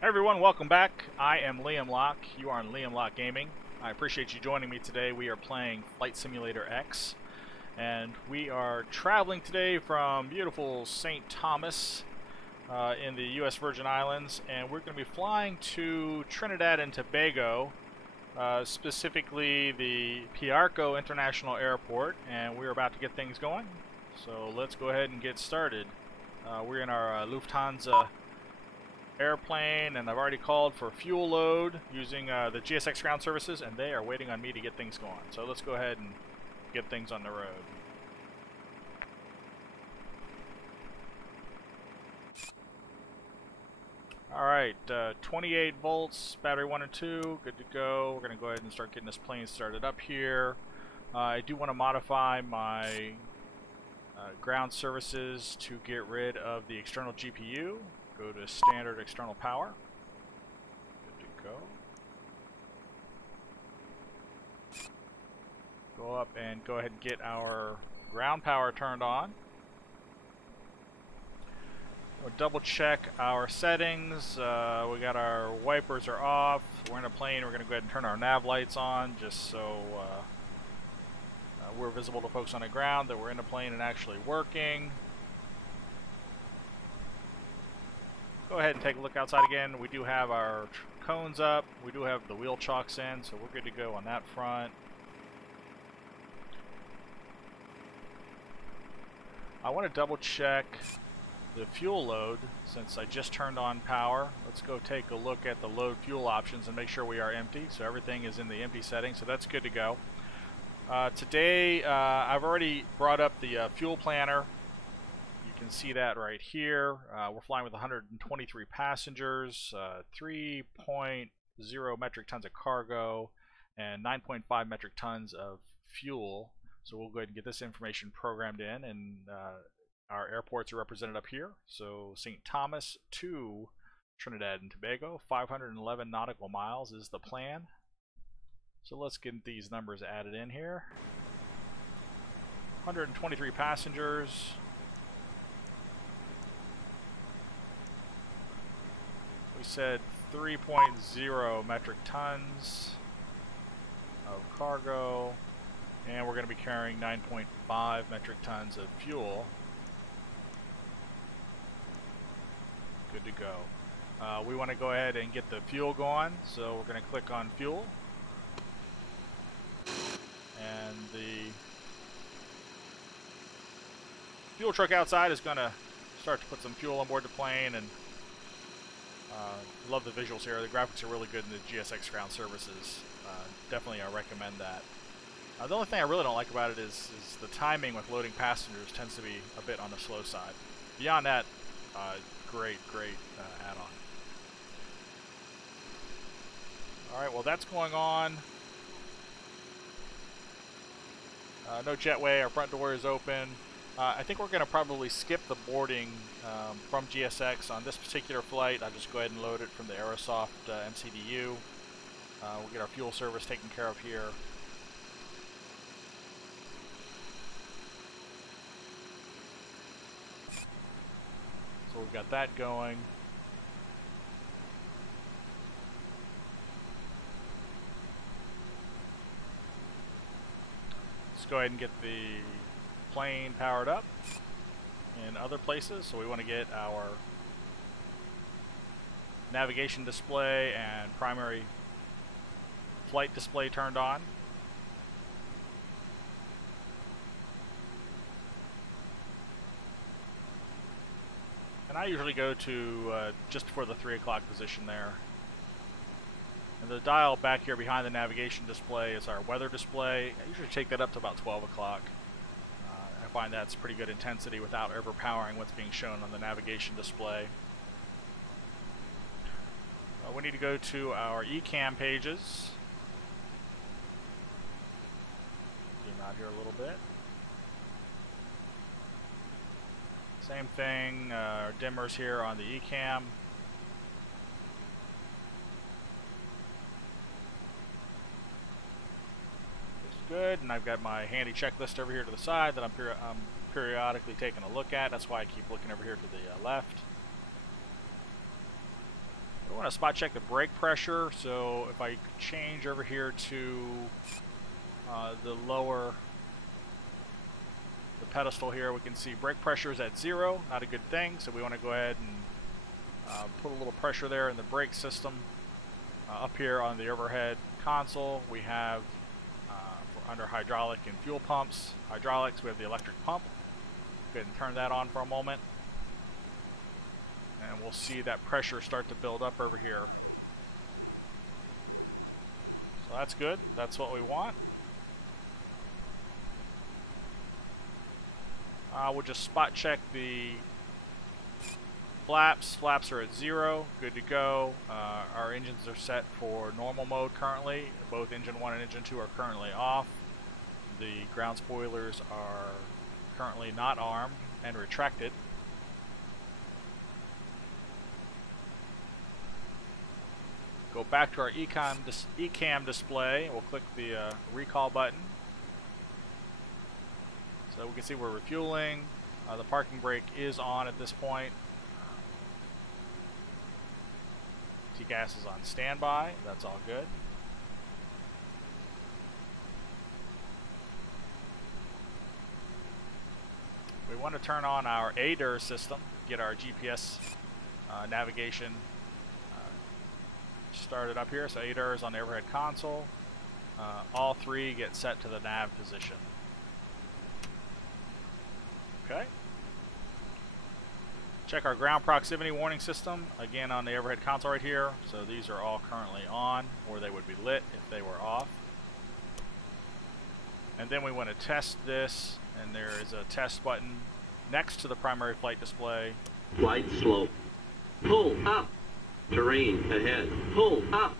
Hey everyone, welcome back. I am Liam Locke. You are on Liam Locke Gaming. I appreciate you joining me today. We are playing Flight Simulator X, and we are traveling today from beautiful St. Thomas in the U.S. Virgin Islands, and we're going to be flying to Trinidad and Tobago, specifically the Piarco International Airport, and we're about to get things going. So let's go ahead and get started. We're in our Lufthansa airplane, and I've already called for fuel load using the GSX ground services, and they are waiting on me to get things going. So let's go ahead and get things on the road. Alright, 28 volts, battery 1 and 2, good to go. We're going to go ahead and start getting this plane started up here. I do want to modify my ground services to get rid of the external GPU. Go to standard external power. Good to go. Go up and go ahead and get our ground power turned on. We'll double check our settings. We got our wipers are off. We're in a plane. We're going to go ahead and turn our nav lights on just so we're visible to folks on the ground that we're in a plane and actually working. Go ahead and take a look outside again. We do have our cones up. We do have the wheel chocks in, so we're good to go on that front. I want to double check the fuel load since I just turned on power. Let's go take a look at the load fuel options and make sure we are empty. So everything is in the empty setting, so that's good to go. Today, I've already brought up the fuel planner. You can see that right here. We're flying with 123 passengers, 3.0 metric tons of cargo, and 9.5 metric tons of fuel. So we'll go ahead and get this information programmed in, and our airports are represented up here. So St. Thomas to Trinidad and Tobago, 511 nautical miles is the plan. So let's get these numbers added in here. 123 passengers. We said 3.0 metric tons of cargo, and we're going to be carrying 9.5 metric tons of fuel. Good to go. We want to go ahead and get the fuel going, so we're going to click on fuel. And the fuel truck outside is going to start to put some fuel on board the plane, and love the visuals here. The graphics are really good in the GSX ground services. Definitely I recommend that. The only thing I really don't like about it is the timing with loading passengers tends to be a bit on the slow side. Beyond that, great add-on. Alright, well that's going on. No jetway, our front door is open. I think we're going to probably skip the boarding from GSX on this particular flight. I'll just go ahead and load it from the Aerosoft MCDU. We'll get our fuel service taken care of here. So we've got that going. Let's go ahead and get the plane powered up in other places. So we want to get our navigation display and primary flight display turned on. And I usually go to just before the 3 o'clock position there. And the dial back here behind the navigation display is our weather display. I usually take that up to about 12 o'clock. I find that's pretty good intensity without overpowering what's being shown on the navigation display. We need to go to our eCam pages. Zoom out here a little bit. Same thing, our dimmers here on the eCam. Good, and I've got my handy checklist over here to the side that I'm periodically taking a look at. That's why I keep looking over here to the left. to spot check the brake pressure. So if I change over here to the pedestal here, we can see brake pressure is at 0, not a good thing. So we want to go ahead and put a little pressure there in the brake system. Up here on the overhead console, we have for under hydraulic and fuel pumps, hydraulics, we have the electric pump. Go ahead and turn that on for a moment. And we'll see that pressure start to build up over here. So that's good. That's what we want. We'll just spot check the flaps. Flaps are at 0. Good to go. Our engines are set for normal mode currently. Both engine 1 and engine 2 are currently off. The ground spoilers are currently not armed and retracted. Go back to our ECAM display. We'll click the recall button. So we can see we're refueling. The parking brake is on at this point. T-gas is on standby. That's all good. We want to turn on our ADIR system, get our GPS navigation started up here. So ADIR is on the overhead console. All 3 get set to the nav position. Okay. Check our ground proximity warning system, again on the overhead console right here. So these are all currently on, or they would be lit if they were off. And then we want to test this, and there is a test button next to the primary flight display. Flight slope. Pull up. Terrain ahead. Pull up.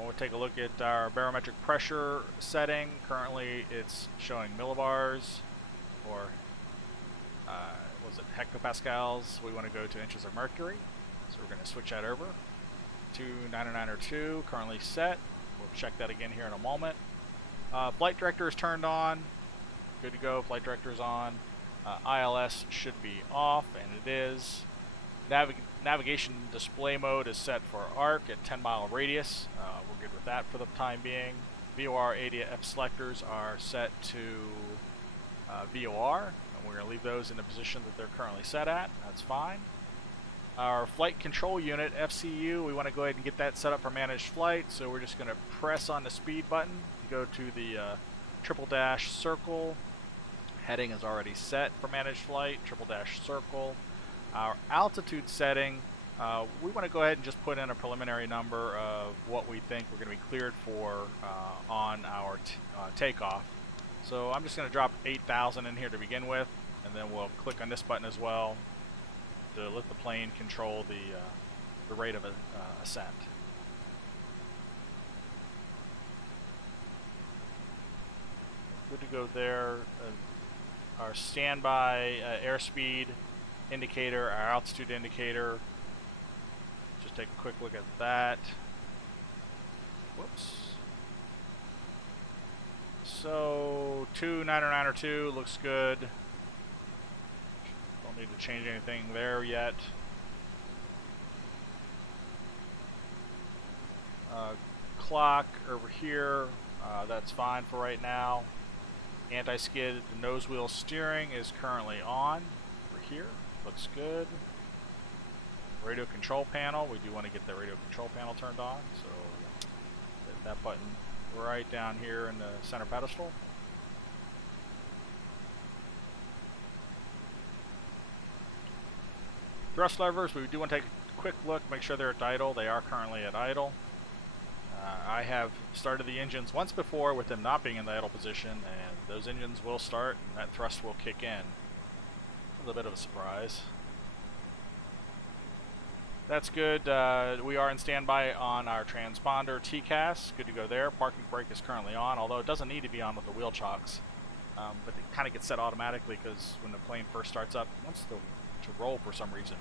We'll take a look at our barometric pressure setting. Currently it's showing millibars, or was it hectopascals? We want to go to inches of mercury, so we're going to switch that over to 90902, currently set. We'll check that again here in a moment. Flight director is turned on. Good to go. Flight director is on. ILS should be off, and it is. Navigation display mode is set for ARC at 10-mile radius. We're good with that for the time being. VOR ADF selectors are set to VOR, and we're going to leave those in the position that they're currently set at. That's fine. Our flight control unit, FCU, we want to go ahead and get that set up for managed flight, so we're just going to press on the speed button, go to the triple dash circle. Heading is already set for managed flight, triple dash circle. Our altitude setting, we want to go ahead and just put in a preliminary number of what we think we're going to be cleared for on our takeoff. So I'm just going to drop 8,000 in here to begin with, and then we'll click on this button as well to let the plane control the rate of ascent. Good to go there. Our standby airspeed indicator, our altitude indicator. Just take a quick look at that. Whoops. So 29902 looks good. Don't need to change anything there yet. Clock over here, that's fine for right now. Anti-skid, the nose wheel steering is currently on over here. Looks good. Radio control panel, we do want to get the radio control panel turned on, so hit that button right down here in the center pedestal. Thrust levers, we do want to take a quick look, make sure they're at idle. They are currently at idle. I have started the engines once before with them not being in the idle position, and those engines will start and that thrust will kick in. A little bit of a surprise. That's good. We are in standby on our transponder TCAS. Good to go there. Parking brake is currently on, although it doesn't need to be on with the wheel chocks. But it kind of gets set automatically because when the plane first starts up, it wants to roll for some reason.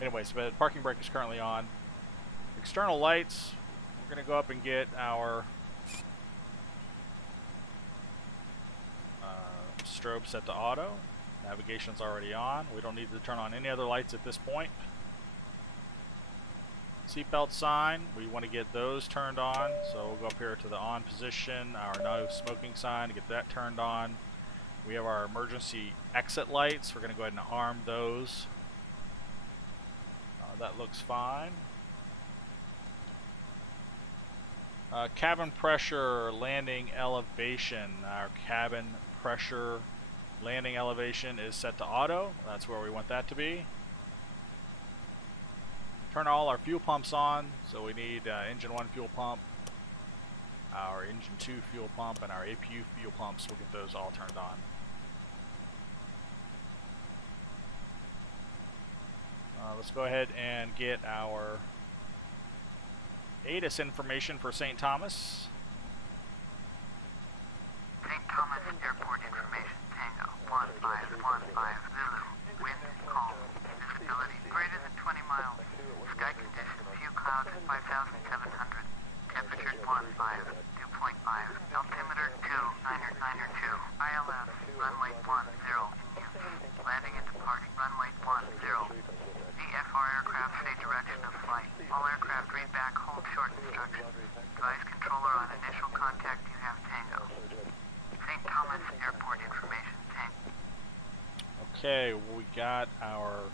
Anyways, but parking brake is currently on. External lights, we're going to go up and get our strobe set to auto. Navigation's already on. We don't need to turn on any other lights at this point. Seatbelt sign, we want to get those turned on. So we'll go up here to the on position, our no smoking sign, to get that turned on. We have our emergency exit lights. We're going to go ahead and arm those. That looks fine. Cabin pressure, landing elevation. Our cabin pressure landing elevation is set to auto. That's where we want that to be. Turn all our fuel pumps on. So we need engine 1 fuel pump, our engine 2 fuel pump, and our APU fuel pumps. We'll get those all turned on. Let's go ahead and get our ATIS information for St. Thomas. St. Thomas Airport information, Tango 1515 Zulu. Wind calm. Visibility greater than 20 miles. Sky conditions, few clouds at 5,700. Temperature 15, dew point 5. Altimeter 2992. ILS, runway 10 in use. Landing and departing runway 10. VFR aircraft say direction of flight. All aircraft read back hold short instructions. Advise controller on initial contact you have Tango. St. Thomas Airport information, Tango. Okay, we got our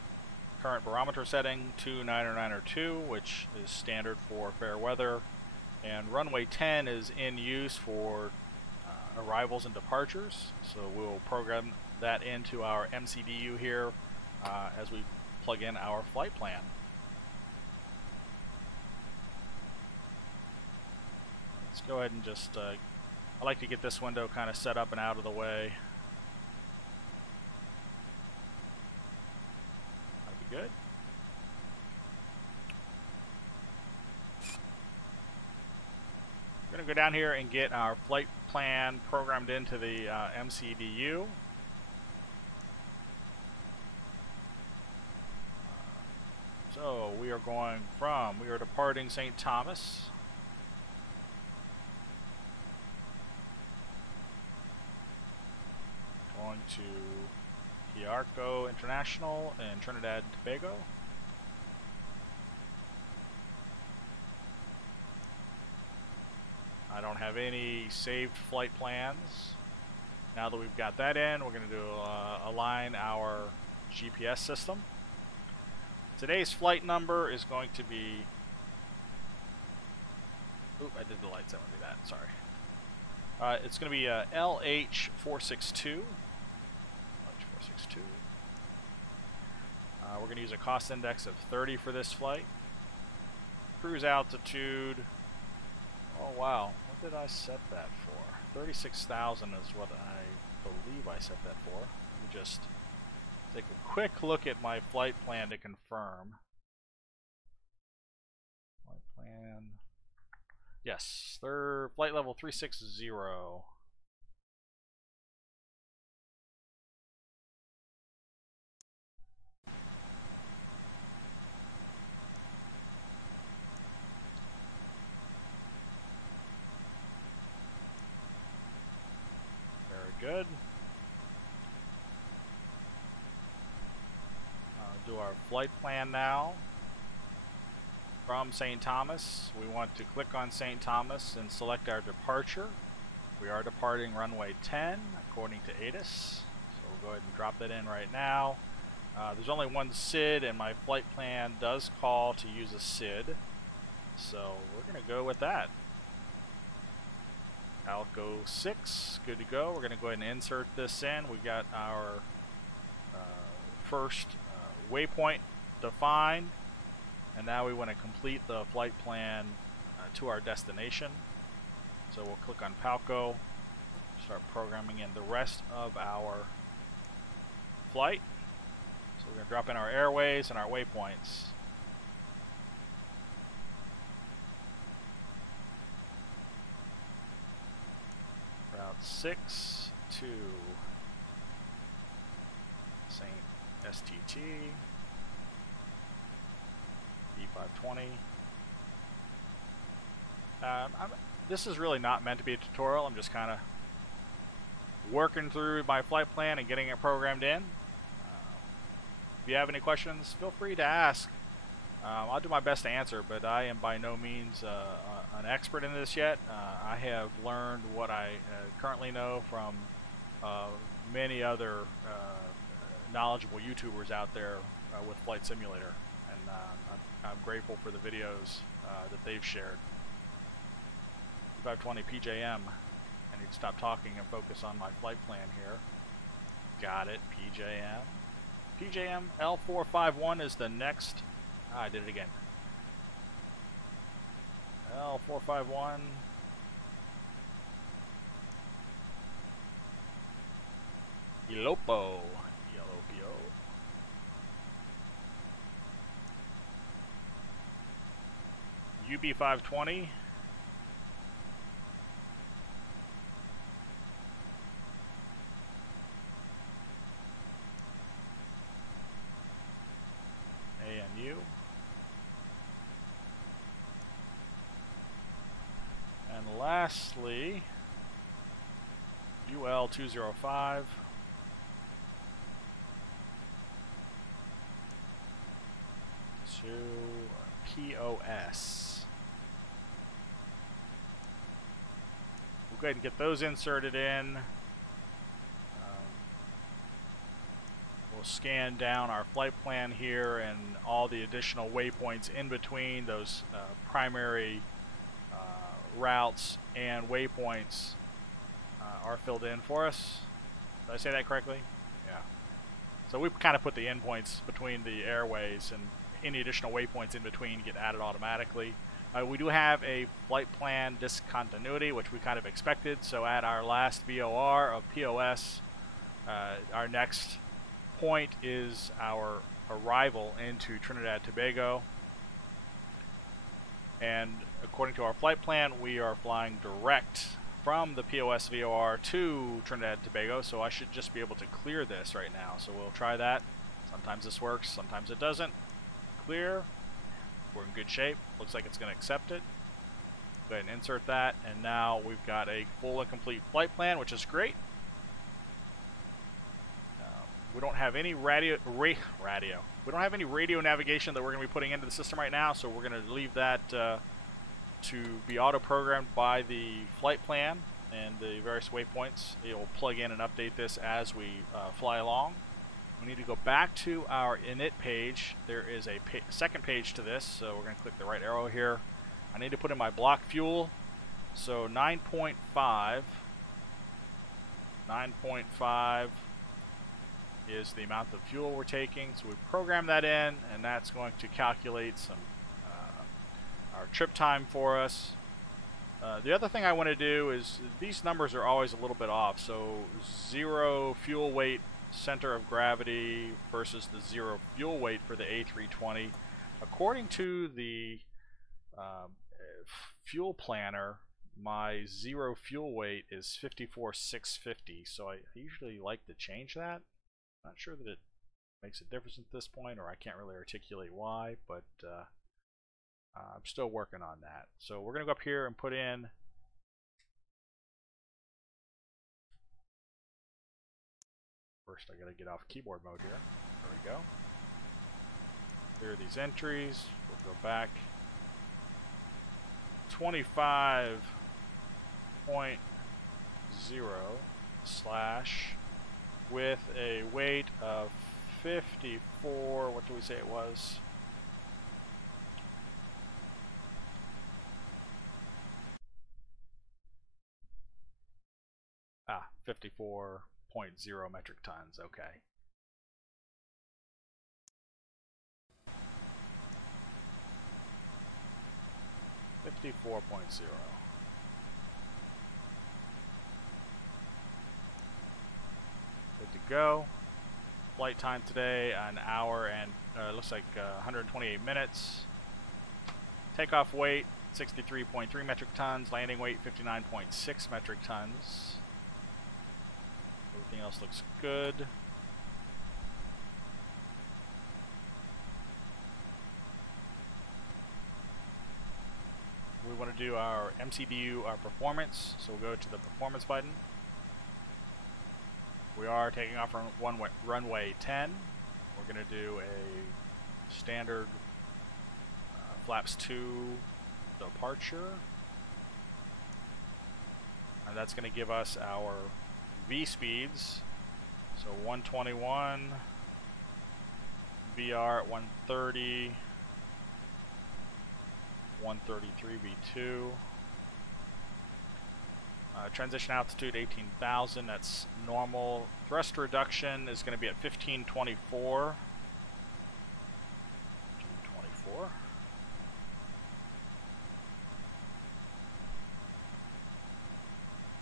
current barometer setting 29902, which is standard for fair weather, and runway 10 is in use for arrivals and departures, so we'll program that into our MCDU here as we plug in our flight plan. Let's go ahead and just I like to get this window kind of set up and out of the way. That'd be good. We're going to go down here and get our flight plan programmed into the MCDU. So we are departing St. Thomas. Going to Piarco International in Trinidad and Tobago. I don't have any saved flight plans. Now that we've got that in, we're going to align our GPS system. Today's flight number is going to be... Oop, I did the lights. I want to do that. Sorry. It's going to be LH462. LH462. We're going to use a cost index of 30 for this flight. Cruise altitude... Oh wow, what did I set that for? 36,000 is what I believe I set that for. Let me just take a quick look at my flight plan to confirm. Flight plan. Yes, flight level 360. Good. Do our flight plan now. From St. Thomas, we want to click on St. Thomas and select our departure. We are departing runway 10 according to ATIS. So we'll go ahead and drop that in right now. There's only one SID and my flight plan does call to use a SID. So we're going to go with that. Alco 6, good to go. We're going to go ahead and insert this in. We've got our first waypoint defined, and now we want to complete the flight plan to our destination. So we'll click on Palco, start programming in the rest of our flight. So we're going to drop in our airways and our waypoints. Route 6 to St. STT, B520. This is really not meant to be a tutorial. I'm just kind of working through my flight plan and getting it programmed in. If you have any questions, feel free to ask. I'll do my best to answer, but I am by no means an expert in this yet. I have learned what I currently know from many other knowledgeable YouTubers out there with Flight Simulator, and I'm grateful for the videos that they've shared. 520 PJM. I need to stop talking and focus on my flight plan here. Got it, PJM. PJM L451 is the next. I did it again. L451. Elopo. Elopio. UB520. ANU. And lastly, UL205 to POS. We'll go ahead and get those inserted in. We'll scan down our flight plan here, and all the additional waypoints in between those primary routes and waypoints are filled in for us. Did I say that correctly? Yeah. So we kind of put the endpoints between the airways, and any additional waypoints in between get added automatically. We do have a flight plan discontinuity, which we kind of expected. So at our last VOR of POS, our next point is our arrival into Trinidad and Tobago, and according to our flight plan, we are flying direct from the POS VOR to Trinidad and Tobago, so I should just be able to clear this right now. So we'll try that. Sometimes this works, sometimes it doesn't. Clear. We're in good shape. Looks like it's going to accept it. Go ahead and insert that, and now we've got a full and complete flight plan, which is great. We don't have any radio. We don't have any radio navigation that we're going to be putting into the system right now, so we're going to leave that to be auto-programmed by the flight plan and the various waypoints. It will plug in and update this as we fly along. We need to go back to our init page. There is a second page to this, so we're going to click the right arrow here. I need to put in my block fuel, so 9.5 is the amount of fuel we're taking. So we program that in, and that's going to calculate some our trip time for us. The other thing I want to do is, these numbers are always a little bit off. So 0 fuel weight center of gravity versus the 0 fuel weight for the A320. According to the fuel planner, my 0 fuel weight is 54,650. So I usually like to change that. Not sure that it makes a difference at this point, or I can't really articulate why, but I'm still working on that. So we're going to go up here and put in first. I got to get off keyboard mode here. There we go. Clear these entries. We'll go back 25.0 slash with a weight of 54, what do we say it was? Ah, 54.0 metric tons, okay. $54.0. Good to go. Flight time today, an hour and looks like 128 minutes. Takeoff weight 63.3 metric tons. Landing weight 59.6 metric tons. Everything else looks good. We want to do our MCDU, our performance, so we'll go to the performance button. We are taking off from runway 10. We're going to do a standard flaps 2 departure. And that's going to give us our V speeds. So 121, VR at 130, 133 V2. Transition altitude 18,000, that's normal. Thrust reduction is going to be at 1524. 1524.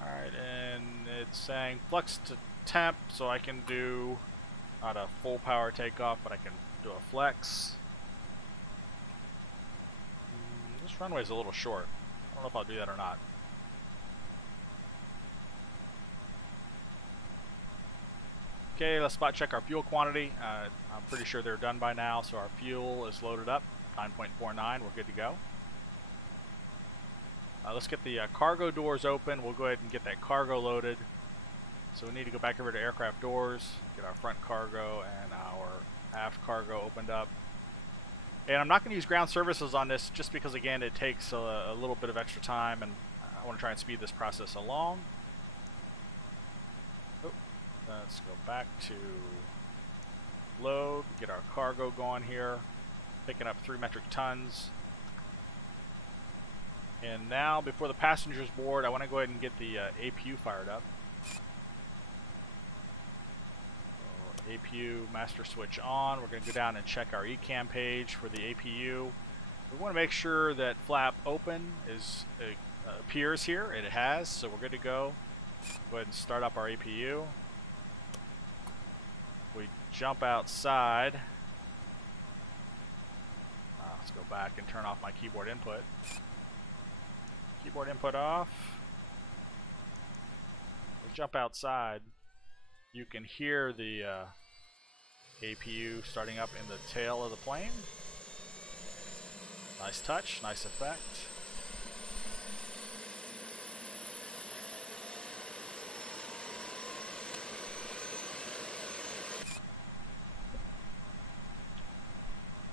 Alright, and it's saying flux to temp, so I can do not a full power takeoff, but I can do a flex. This runway is a little short. I don't know if I'll do that or not. Okay, let's spot check our fuel quantity. I'm pretty sure they're done by now, so our fuel is loaded up, 9.49, we're good to go. Let's get the cargo doors open. We'll go ahead and get that cargo loaded. So we need to go back over to aircraft doors, get our front cargo and our aft cargo opened up. And I'm not going to use ground services on this just because, again, it takes a little bit of extra time, and I want to try and speed this process along. Let's go back to load, get our cargo going here, picking up 3 metric tons. And now, before the passengers board, I want to go ahead and get the APU fired up. So, APU master switch on. We're going to go down and check our ECAM page for the APU. We want to make sure that flap open appears here. It has, so we're good to go. Go ahead and start up our APU. We jump outside. Let's go back and turn off my keyboard input. Keyboard input off. We jump outside. You can hear the APU starting up in the tail of the plane. Nice touch, nice effect.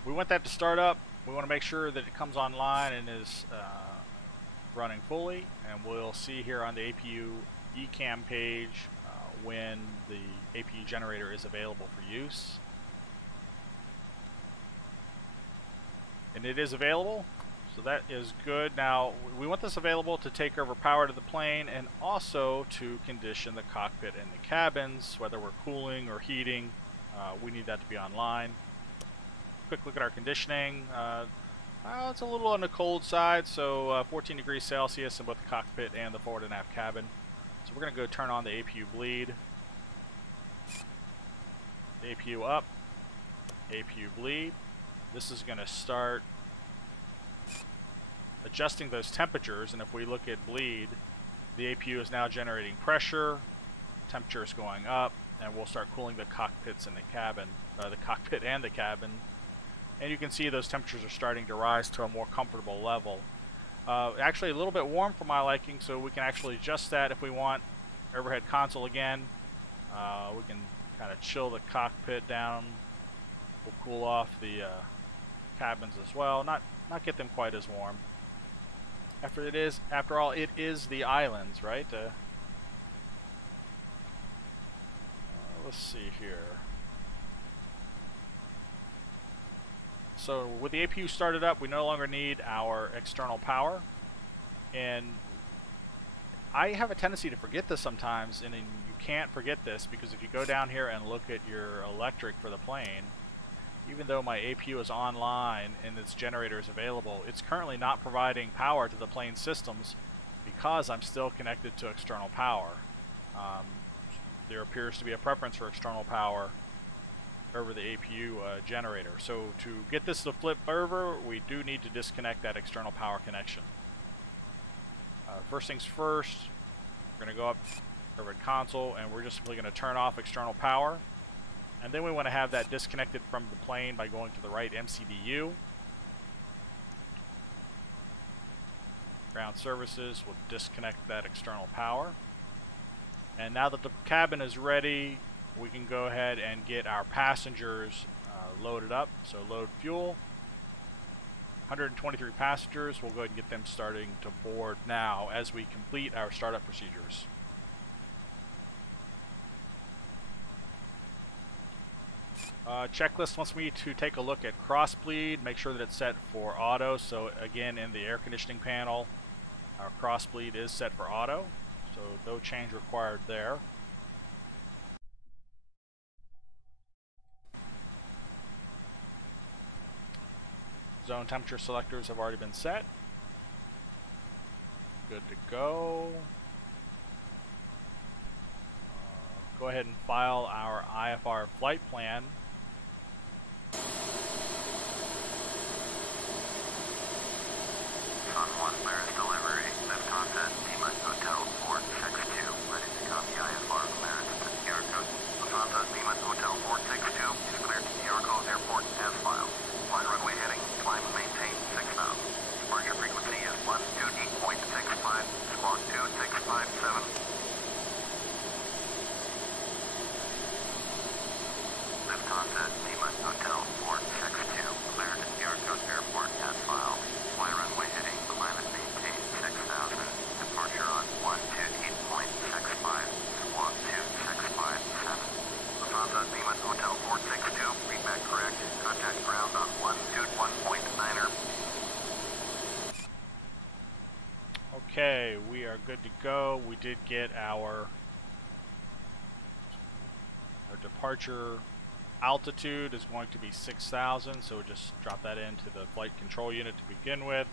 We want that to start up. We want to make sure that it comes online and is running fully, and we'll see here on the APU ECAM page when the APU generator is available for use. And it is available, so that is good. Now we want this available to take over power to the plane and also to condition the cockpit and the cabins, whether we're cooling or heating. We need that to be online. Quick look at our conditioning. It's a little on the cold side, so 14 degrees Celsius in both the cockpit and the forward and aft cabin. So we're going to go turn on the APU bleed. APU up, APU bleed. This is going to start adjusting those temperatures, and if we look at bleed, the APU is now generating pressure, temperature is going up, and we'll start cooling the cockpits and the cabin, the cockpit and the cabin. And you can see those temperatures are starting to rise to a more comfortable level. Actually a little bit warm for my liking, so we can actually adjust that if we want. Overhead console again. We can kind of chill the cockpit down. We'll cool off the cabins as well. Not get them quite as warm. After all, it is the islands, right? Let's see here. So with the APU started up, we no longer need our external power. And I have a tendency to forget this sometimes, and you can't forget this because if you go down here and look at your electric for the plane, even though my APU is online and its generator is available, it's currently not providing power to the plane systems because I'm still connected to external power. There appears to be a preference for external power over the APU generator. So to get this to flip over, we do need to disconnect that external power connection. First things first, we're going to go up over to console and we're just simply going to turn off external power. And then we want to have that disconnected from the plane by going to the right MCDU. Ground services will disconnect that external power. And now that the cabin is ready, we can go ahead and get our passengers loaded up. So load fuel. 123 passengers. We'll go ahead and get them starting to board now as we complete our startup procedures. Checklist wants me to take a look at cross bleed, make sure that it's set for auto. So again, in the air conditioning panel, our cross bleed is set for auto, so no change required there. Zone temperature selectors have already been set. Good to go. Go ahead and file our IFR flight plan. Sun 1, Claris delivery. Liftoff at Lima Hotel 462. Ready to copy IFR Claris to New York. Lufthansa Lima Hotel 462 is cleared to New York Airport as filed. Flight runway heading, climb and maintain 6,000. Departure frequency is 128.65, squawk 2657. Lufthansa Lima Hotel 462, cleared to New York Airport as filed. Fly runway heading, climb and maintain 6,000. Departure on 128.65, squawk 2657. Lufthansa Lima Hotel 462, feedback correct. Contact ground on 121.9er. Okay, we are good to go. We did get our departure altitude is going to be 6,000, so we'll just drop that into the flight control unit to begin with.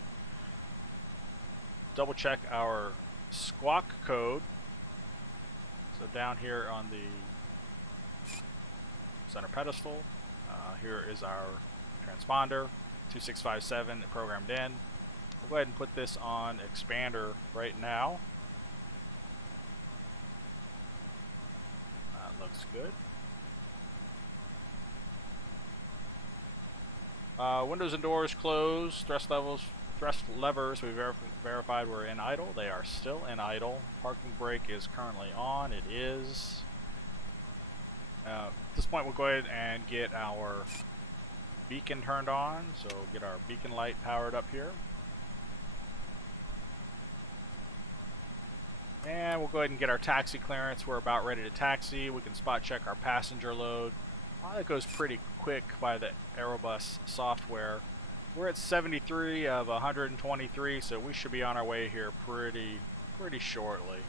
Double check our squawk code. So down here on the center pedestal, here is our transponder, 2657 programmed in. We'll go ahead and put this on expander right now. That looks good. Windows and doors closed. Thrust levers we verified were in idle. They are still in idle. Parking brake is currently on. It is. At this point, we'll go ahead and get our beacon turned on. So get our beacon light powered up here. And we'll go ahead and get our taxi clearance. We're about ready to taxi. We can spot check our passenger load. That goes pretty quick by the Airbus software. We're at 73 of 123, so we should be on our way here pretty shortly.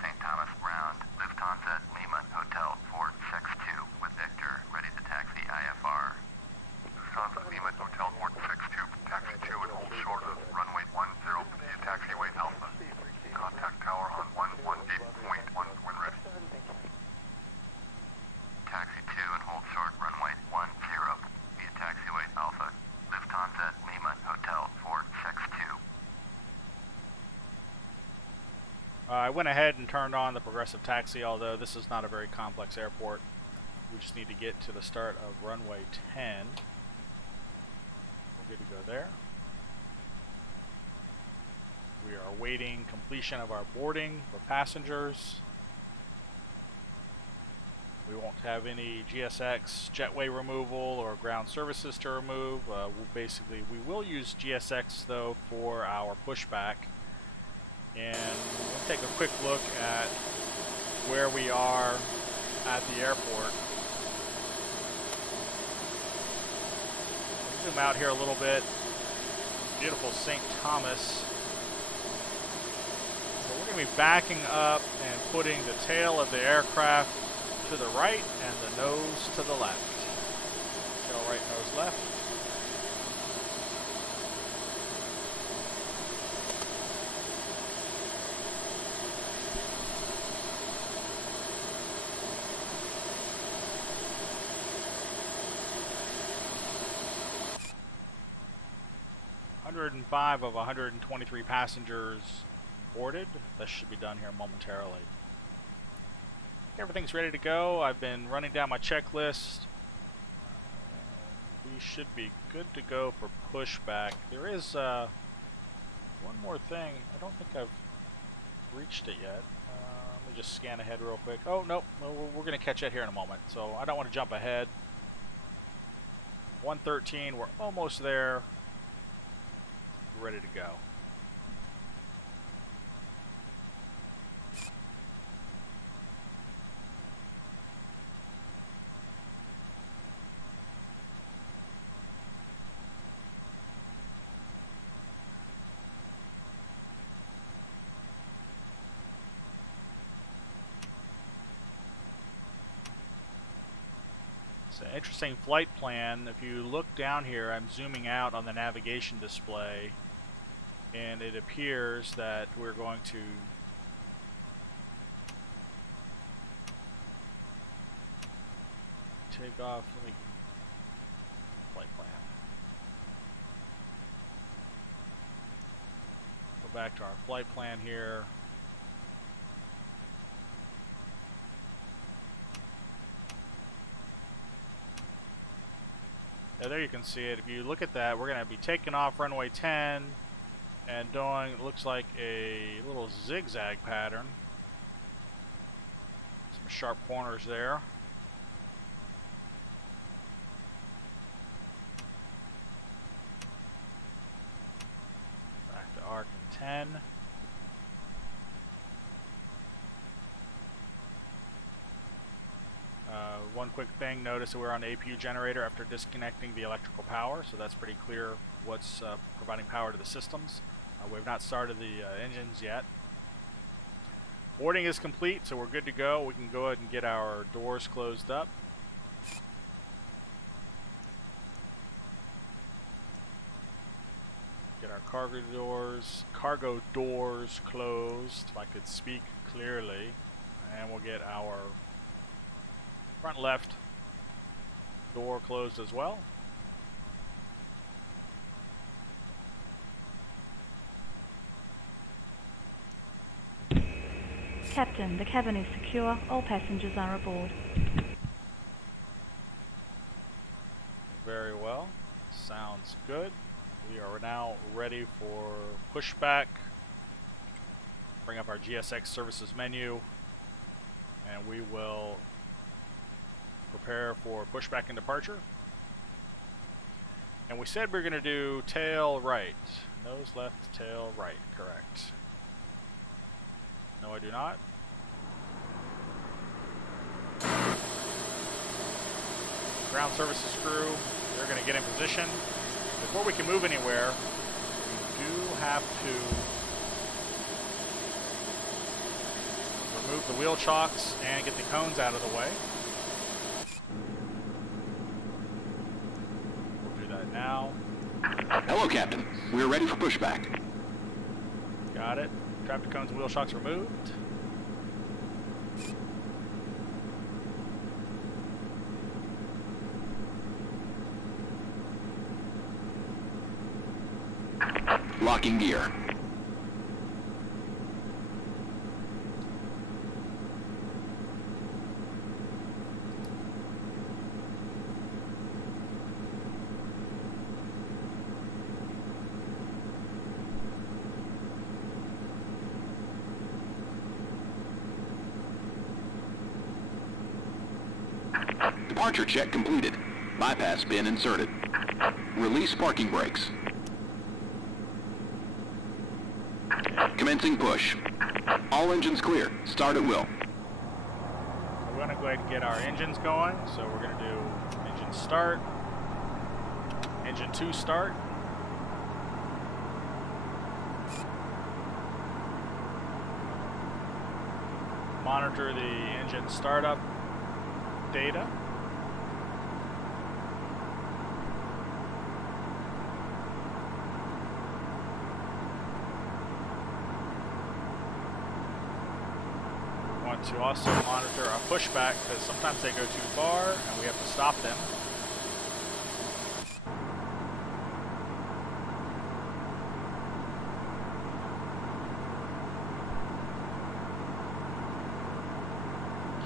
St. Thomas ground, Lufthansa Lima Hotel 462 with Victor, ready to taxi IFR. Lufthansa Lima Hotel 462, taxi 2 and hold short of runway 10 via taxiway Alpha. Contact tower on 118.1 when ready. Taxi 2 and hold short runway 10 via taxiway Alpha. Lufthansa Lima Hotel 462. I went ahead and turned on the progressive taxi, although this is not a very complex airport. We just need to get to the start of runway 10. We're good to go there. We are awaiting completion of our boarding for passengers. We won't have any GSX jetway removal or ground services to remove. We will use GSX though for our pushback. And we'll take a quick look at where we are at the airport. We'll zoom out here a little bit. Beautiful St. Thomas. So we're going to be backing up and putting the tail of the aircraft to the right and the nose to the left. Tail right, nose left. Five of 123 passengers boarded. This should be done here momentarily. Everything's ready to go. I've been running down my checklist. we should be good to go for pushback. There is one more thing. I don't think I've reached it yet. Let me just scan ahead real quick. Oh, nope. We're going to catch it here in a moment, so I don't want to jump ahead. 113, we're almost there. We're ready to go. It's an interesting flight plan. If you look down here, I'm zooming out on the navigation display, and it appears that we're going to take off. Let me flight plan. Go back to our flight plan here. Yeah, there you can see it. If you look at that, we're going to be taking off runway 10 and doing, it looks like a little zigzag pattern. Some sharp corners there. Back to arc and 10. One quick thing, notice that we're on the APU generator after disconnecting the electrical power, so that's pretty clear what's providing power to the systems. We've not started the engines yet. Boarding is complete, so we're good to go. We can go ahead and get our doors closed up. Get our cargo doors closed, if I could speak clearly. And we'll get our front left door closed as well. Captain, the cabin is secure. All passengers are aboard. Very well. Sounds good. We are now ready for pushback. Bring up our GSX services menu, and we will prepare for pushback and departure. And we said we are going to do tail right. Nose left, tail right. Correct. No, I do not. Ground services crew, they're going to get in position. Before we can move anywhere, we do have to remove the wheel chocks and get the cones out of the way. We'll do that now. Hello, Captain. We're ready for pushback. Got it. Traffic cones and wheel shocks removed. Locking gear. Departure check completed. Bypass bin inserted. Release parking brakes. Commencing push. All engines clear. Start at will. We're going to go ahead and get our engines going. So we're going to do engine start, engine 2 start. Monitor the engine startup data. To also monitor our pushback, because sometimes they go too far and we have to stop them.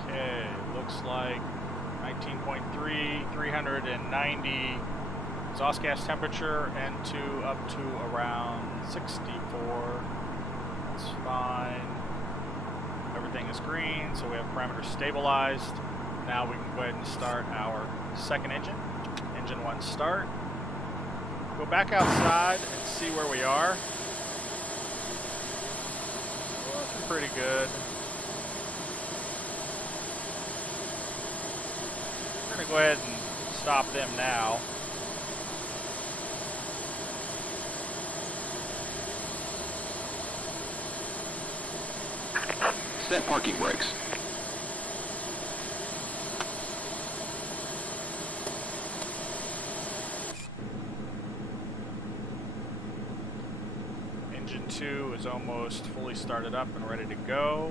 Okay, looks like 19.3, 390 Exhaust gas temperature N2 up to around 64. That's fine. Everything is green, so we have parameters stabilized. Now we can go ahead and start our second engine. Engine 1 start. Go back outside and see where we are. Looking pretty good. We're going to go ahead and stop them now. Set parking brakes. Engine 2 is almost fully started up and ready to go.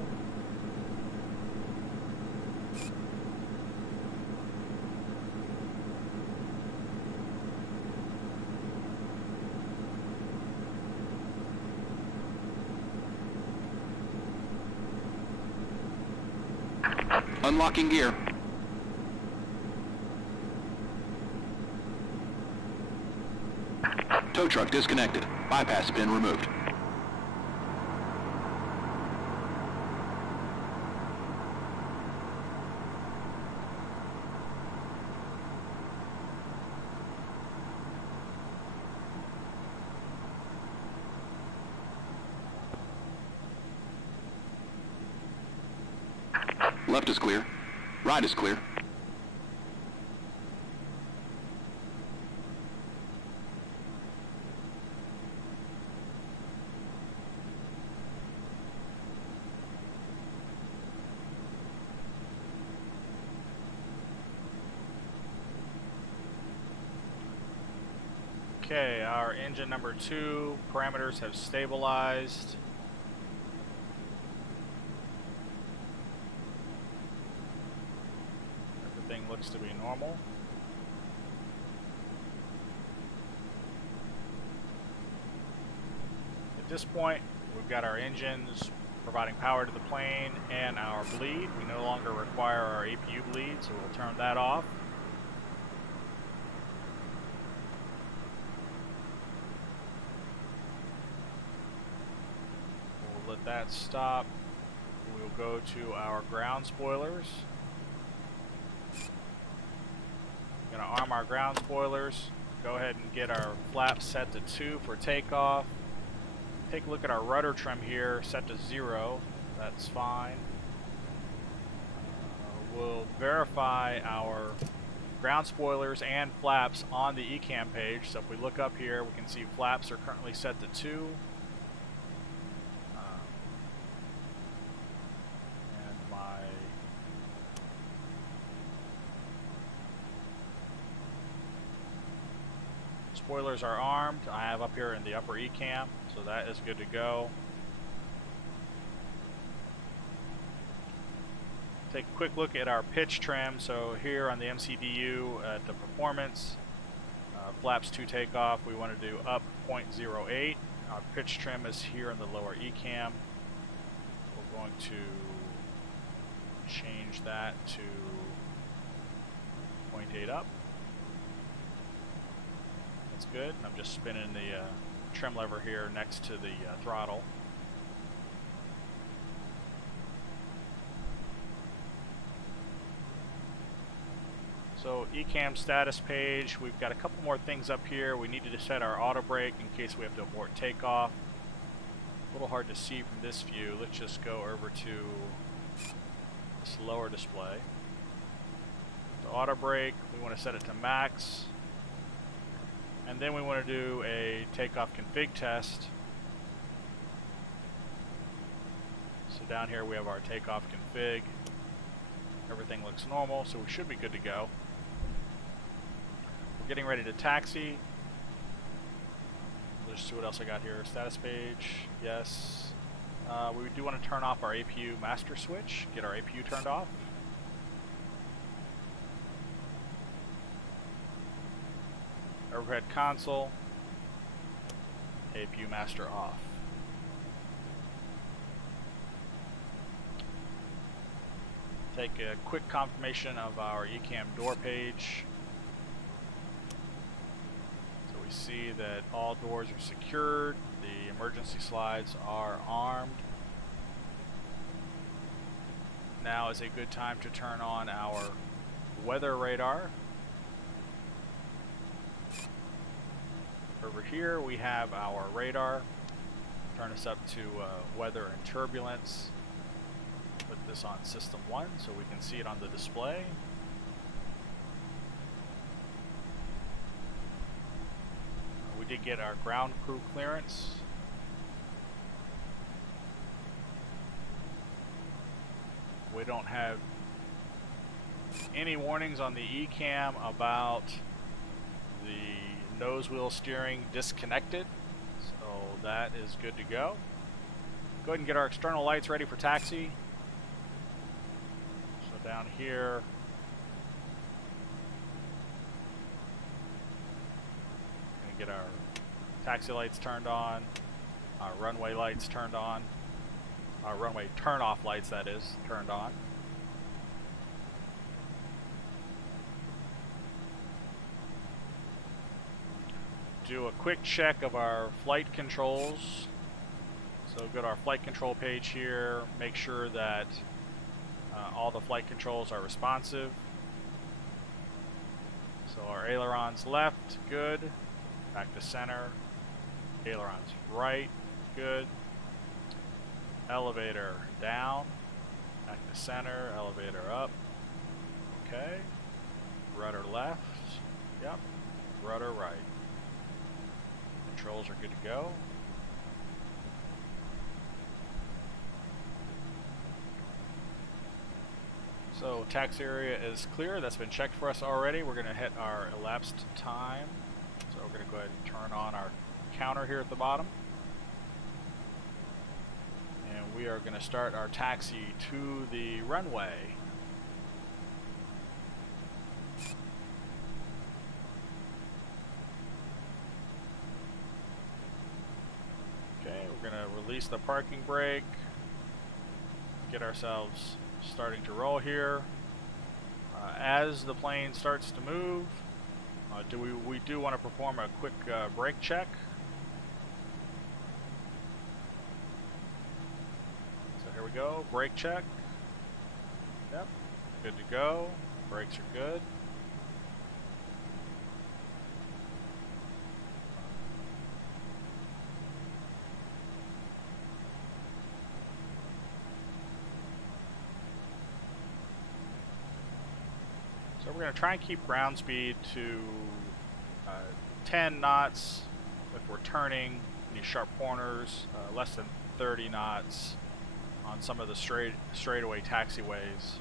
Unlocking gear. Tow truck disconnected. Bypass pin removed. Left is clear. Right is clear. Okay, our engine number 2 parameters have stabilized. Everything looks to be normal. At this point, we've got our engines providing power to the plane and our bleed. We no longer require our APU bleed, so we'll turn that off. We'll let that stop. We'll go to our ground spoilers. We're going to arm our ground spoilers. Go ahead and get our flaps set to 2 for takeoff. Take a look at our rudder trim here, set to 0. That's fine. We'll verify our ground spoilers and flaps on the ECAM page. So if we look up here, we can see flaps are currently set to 2. And my spoilers are armed. I have up here in the upper ECAM, so that is good to go. Take a quick look at our pitch trim. So here on the MCDU at the performance, flaps to takeoff, we want to do up 0.08. Our pitch trim is here in the lower ECAM. We're going to change that to 0.8 up. That's good. I'm just spinning the trim lever here next to the throttle. So ECAM status page, we've got a couple more things up here. We needed to set our auto brake in case we have to abort takeoff. A little hard to see from this view. Let's just go over to this lower display. The auto brake, we want to set it to max. And then we want to do a takeoff config test. So down here we have our takeoff config. Everything looks normal, so we should be good to go. We're getting ready to taxi. Let's see what else I got here. Status page, yes. We do want to turn off our APU master switch, get our APU turned off. Overhead console, APU master off. Take a quick confirmation of our ECAM door page. see that all doors are secured. The emergency slides are armed. Now is a good time to turn on our weather radar. Over here we have our radar. Turn us up to weather and turbulence. Put this on system 1 so we can see it on the display. We did get our ground crew clearance. We don't have any warnings on the ECAM about the nose wheel steering disconnected, so that is good to go. Go ahead and get our external lights ready for taxi. So down here, gonna get our taxi lights turned on, our runway lights turned on, our runway turn-off lights, that is, turned on. Do a quick check of our flight controls. So go to our flight control page here, make sure that all the flight controls are responsive. So our ailerons left, good. Back to center. Ailerons right, good. Elevator down, back to center, elevator up, okay. Rudder left, yep. Rudder right. Controls are good to go. So taxi area is clear, that's been checked for us already. We're going to hit our elapsed time. So we're going to go ahead and turn on our counter here at the bottom. And we are going to start our taxi to the runway. Okay, we're going to release the parking brake, get ourselves starting to roll here. As the plane starts to move, we do want to perform a quick brake check. Here we go, brake check. Yep, good to go. Brakes are good. So we're going to try and keep ground speed to 10 knots if we're turning any sharp corners, less than 30 knots on some of the straightaway taxiways.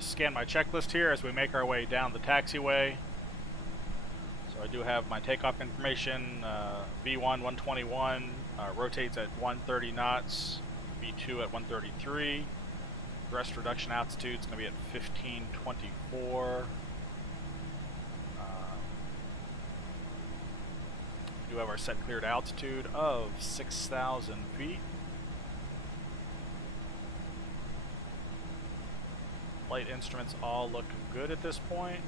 Scan my checklist here as we make our way down the taxiway. So I do have my takeoff information. V1 121 rotates at 130 knots. V2 at 133. Thrust reduction altitude is going to be at 1524. We do have our set cleared altitude of 6,000 feet. Flight instruments all look good at this point.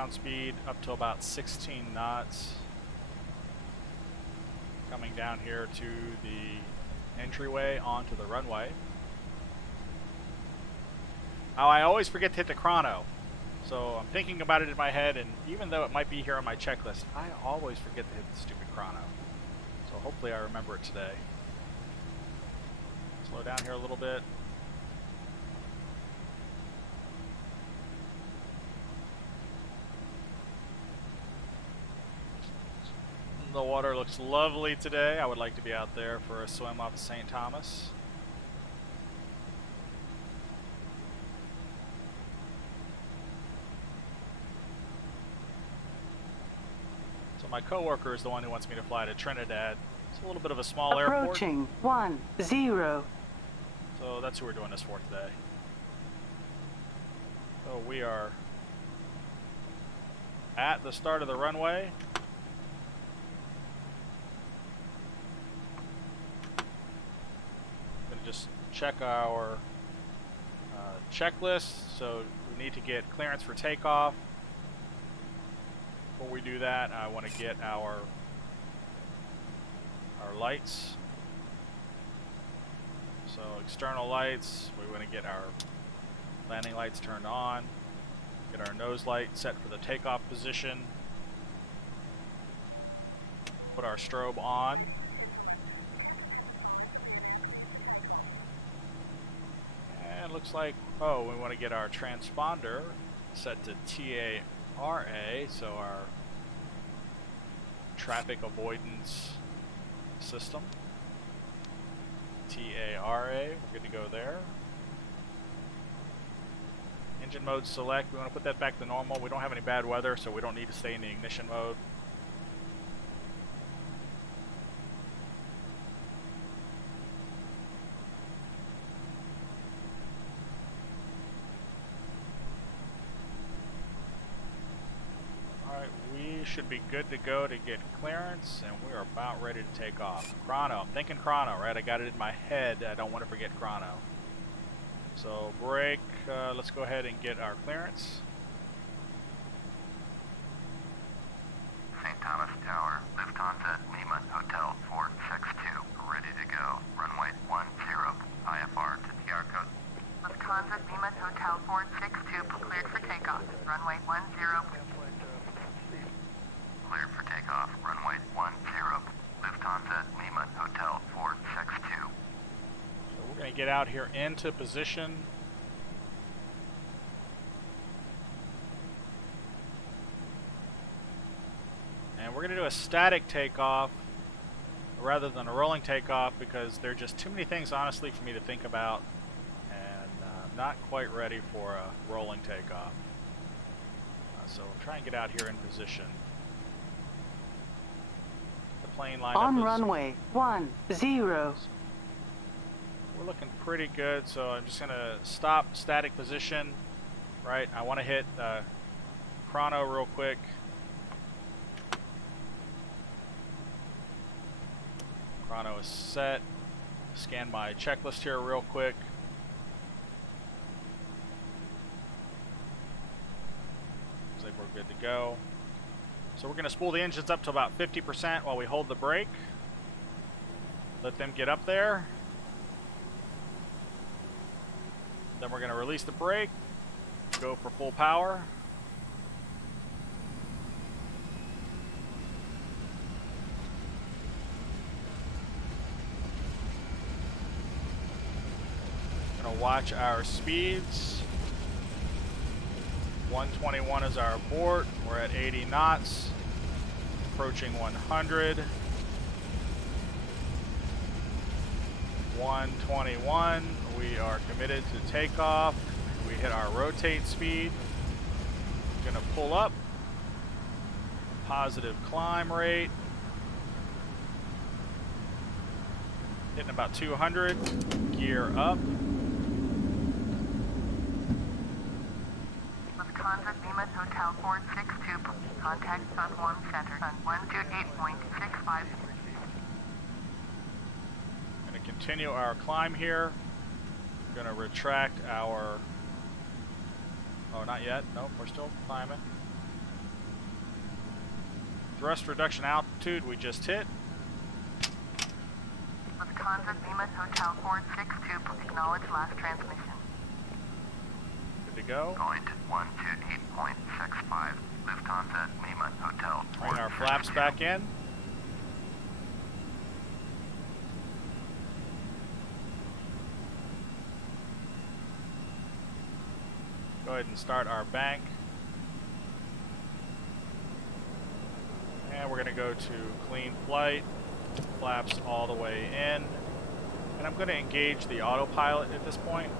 ground speed up to about 16 knots. Coming down here to the entryway onto the runway. Oh, I always forget to hit the chrono. So I'm thinking about it in my head, and even though it might be here on my checklist, I always forget to hit the stupid chrono. So hopefully I remember it today. Slow down here a little bit. The water looks lovely today. I would like to be out there for a swim off St. Thomas. So my coworker is the one who wants me to fly to Trinidad. It's a little bit of a small airport. Approaching 10. So that's who we're doing this for today. So we are at the start of the runway. I'm going to just check our checklist. So we need to get clearance for takeoff. Before we do that, I want to get our lights. So external lights, we want to get our landing lights turned on, get our nose light set for the takeoff position, put our strobe on, and it looks like, oh, we want to get our transponder set to TARA, so our traffic avoidance system. TARA, we're good to go there. Engine mode select, we want to put that back to normal. We don't have any bad weather, so we don't need to stay in the ignition mode. Alright, we should be good to go to get clearance, and we are about ready to take off. Chrono, I'm thinking chrono, right? I got it in my head, I don't want to forget chrono. So brake, let's go ahead and get our clearance. St. Thomas Tower, Lufthansa Lima Hotel 462, ready to go. Runway 10, IFR to TR code. Lufthansa Lima Hotel 462, cleared for takeoff. Runway 10. Cleared for takeoff. Runway 10, Lufthansa Lima Hotel 462. So we're going to get out here into position. And we're going to do a static takeoff rather than a rolling takeoff because there are just too many things, honestly, for me to think about. And I'm not quite ready for a rolling takeoff. So we'll try and get out here in position. The plane lineup On is runway 10. we're looking pretty good, so I'm just going to stop static position. Right, I want to hit chrono real quick. Chrono is set. Scan my checklist here real quick. Looks like we're good to go. So we're going to spool the engines up to about 50% while we hold the brake. Let them get up there. Then we're going to release the brake. Go for full power. Going to watch our speeds. 121 is our abort. We're at 80 knots. Approaching 100. 121. We are committed to takeoff. We hit our rotate speed. Going to pull up. Positive climb rate. Hitting about 200. Gear up. Lufthansa Lima Hotel 462, contact Sun 1 Center on 128.65. Going to continue our climb here. Going to retract our... Oh, not yet. Nope, we're still climbing. thrust reduction altitude we just hit. Lufthansa Lima Hotel 462, please acknowledge last transmission. Good to go. Going to 128.65, Lufthansa Lima Hotel 462. Bring our flaps back in. Go ahead and start our bank. And we're going to go to clean flight, flaps all the way in. And I'm going to engage the autopilot at this point.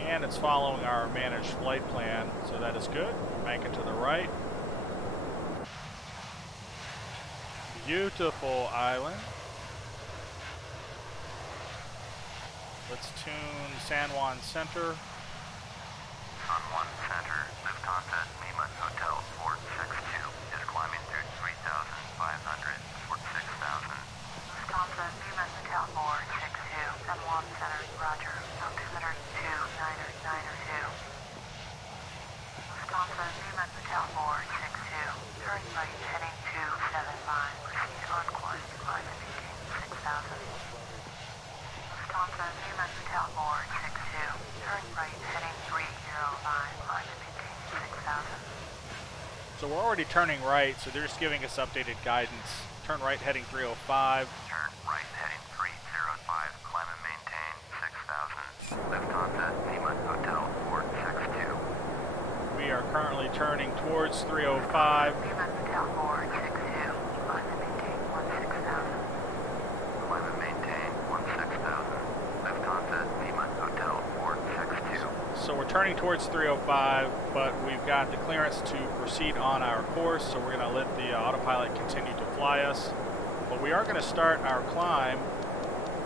And it's following our managed flight plan, so that is good. Bank it to the right. Beautiful island. Let's tune San Juan Center. San Juan Center, Lufthansa Lima Hotel 462 is climbing through 3,500 for 6,000. Lufthansa Lima Hotel 462, San Juan Center, roger, altimeter 2992. Lufthansa Lima Hotel 462, turn right heading 275, proceed on course, climb and maintain 6,000. Lufthansa Lima Hotel 462, turn right heading 305, climb and maintain 6,000. So we're already turning right, so they're just giving us updated guidance. Turn right heading 305. Turn right heading 305, climb and maintain 6,000. Lufthansa Lima Hotel 462. We are currently turning towards 305. Lima Hotel 462, climb and maintain 16,000. Climb and maintain 16,000. Lufthansa Lima Hotel 462. So we're turning towards 305, but we've got the clearance to proceed on our course, so we're going to let the autopilot continue to fly us. But we are going to start our climb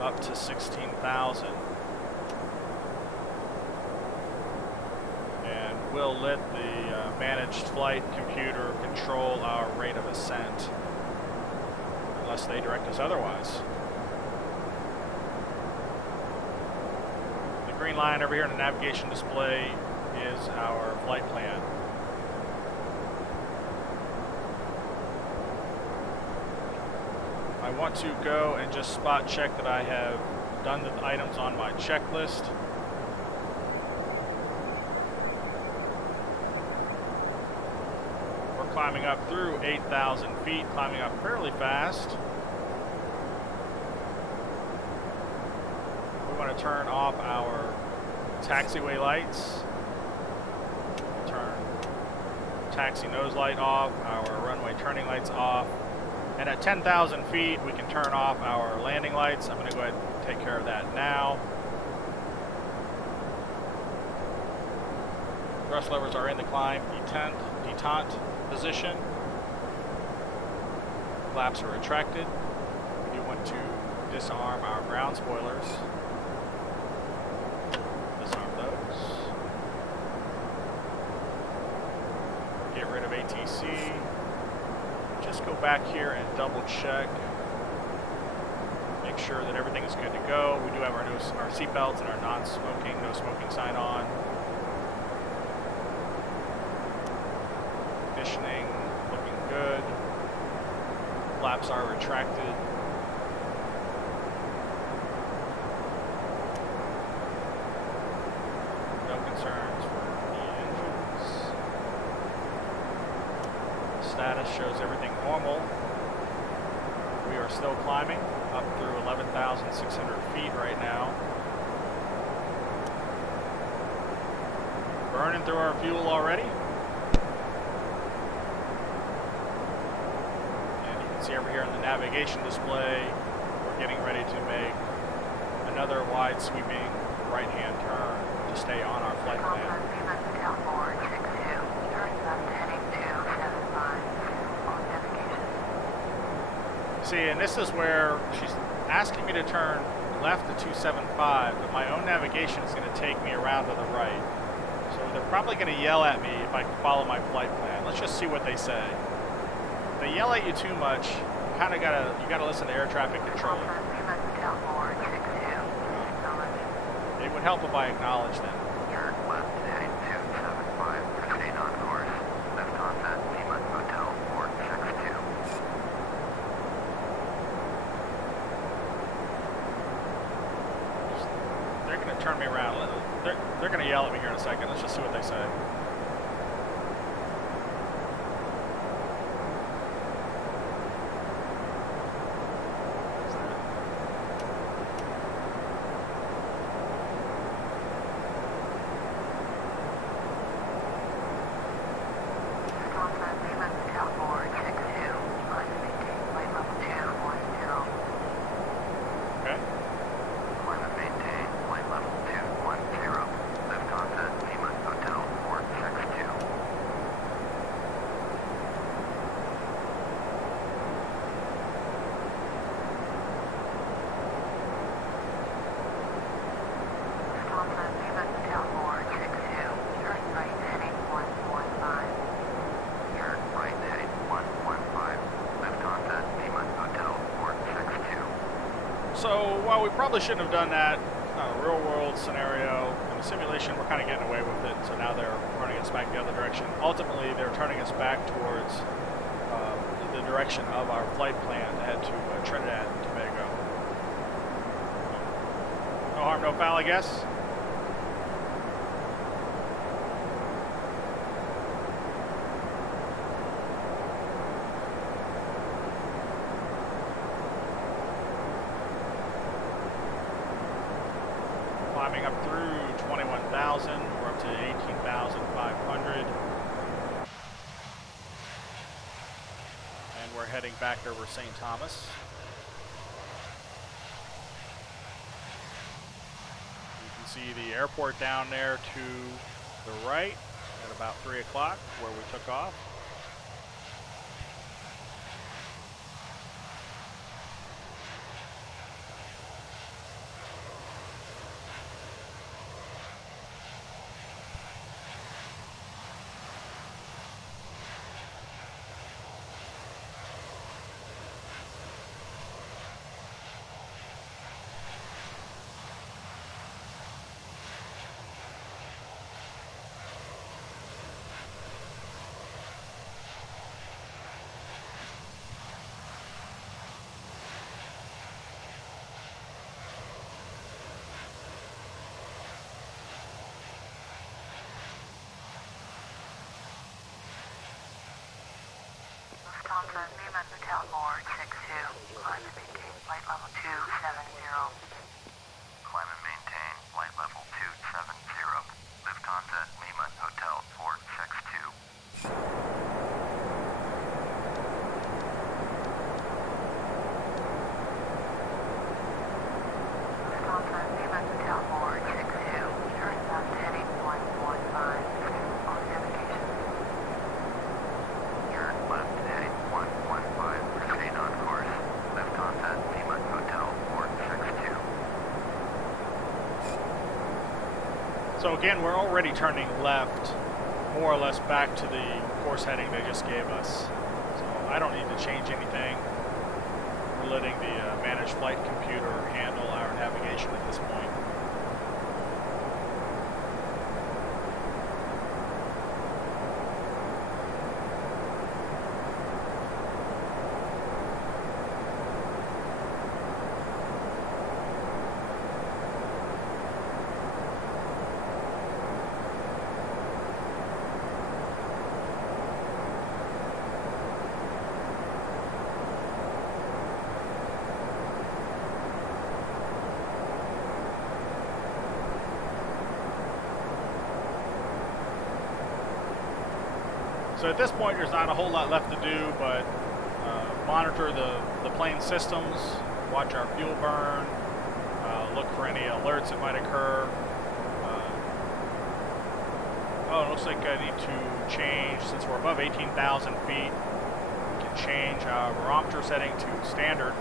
up to 16,000. And we'll let the managed flight computer control our rate of ascent, unless they direct us otherwise. The green line over here in the navigation display is our flight plan. I want to go and just spot check that I have done the items on my checklist. We're climbing up through 8,000 feet, climbing up fairly fast. We want to turn off our taxiway lights. Turn taxi nose light off, our runway turning lights off. And at 10,000 feet, we can turn off our landing lights. I'm going to go ahead and take care of that now. Thrust levers are in the climb detente position. Flaps are retracted. We do want to disarm our ground spoilers. Disarm those. Get rid of ATC. Just go back here and double check. Make sure that everything is good to go. We do have our seat belts and our non-smoking, no smoking sign on. Conditioning looking good. Flaps are retracted. No concerns for the engines. Status shows everything normal. We are still climbing up through 11,600 feet right now. Burning through our fuel already. And you can see over here in the navigation display, we're getting ready to make another wide sweeping right-hand turn to stay on our flight plan. See, and this is where she's asking me to turn left to 275, but my own navigation is going to take me around to the right. So they're probably going to yell at me if I follow my flight plan. Let's just see what they say. If they yell at you too much, you kind of gotta listen to air traffic control. it would help if I acknowledge them. Turn left heading 275, proceed on course. Left onset, Lima Hotel 462. They're going to turn me around. They're going to yell at me here in a second. Let's just see what they say. So while we probably shouldn't have done that, not a real world scenario, in the simulation we're kind of getting away with it, so now they're turning us back the other direction. Ultimately they're turning us back towards the direction of our flight plan to head to Trinidad and Tobago. No harm, no foul, I guess. Climbing up through 21,000, we're up to 18,500. And we're heading back over St. Thomas. You can see the airport down there to the right at about 3 o'clock where we took off. Lufthansa Lima Hotel 462, climb and maintain flight level 270. Climb and maintain flight level 270. Lufthansa Lima Hotel 462. Lufthansa Lima Hotel 462, turn left heading 115, on navigation. Turn left heading 115, proceed on course. Lufthansa Lima Hotel 462. So again, we're already turning left, more or less back to the course heading they just gave us. So I don't need to change anything. We're letting the managed flight computer handle our navigation at this point. So at this point, there's not a whole lot left to do, but monitor the plane systems, watch our fuel burn, look for any alerts that might occur. Oh, it looks like I need to change, since we're above 18,000 feet, we can change our barometer setting to standard.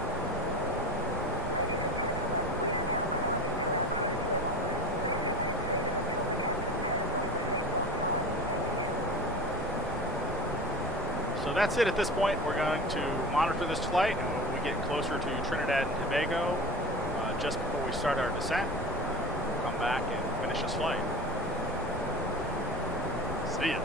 So that's it at this point. We're going to monitor this flight, and when we get closer to Trinidad and Tobago, just before we start our descent, we'll come back and finish this flight. See ya.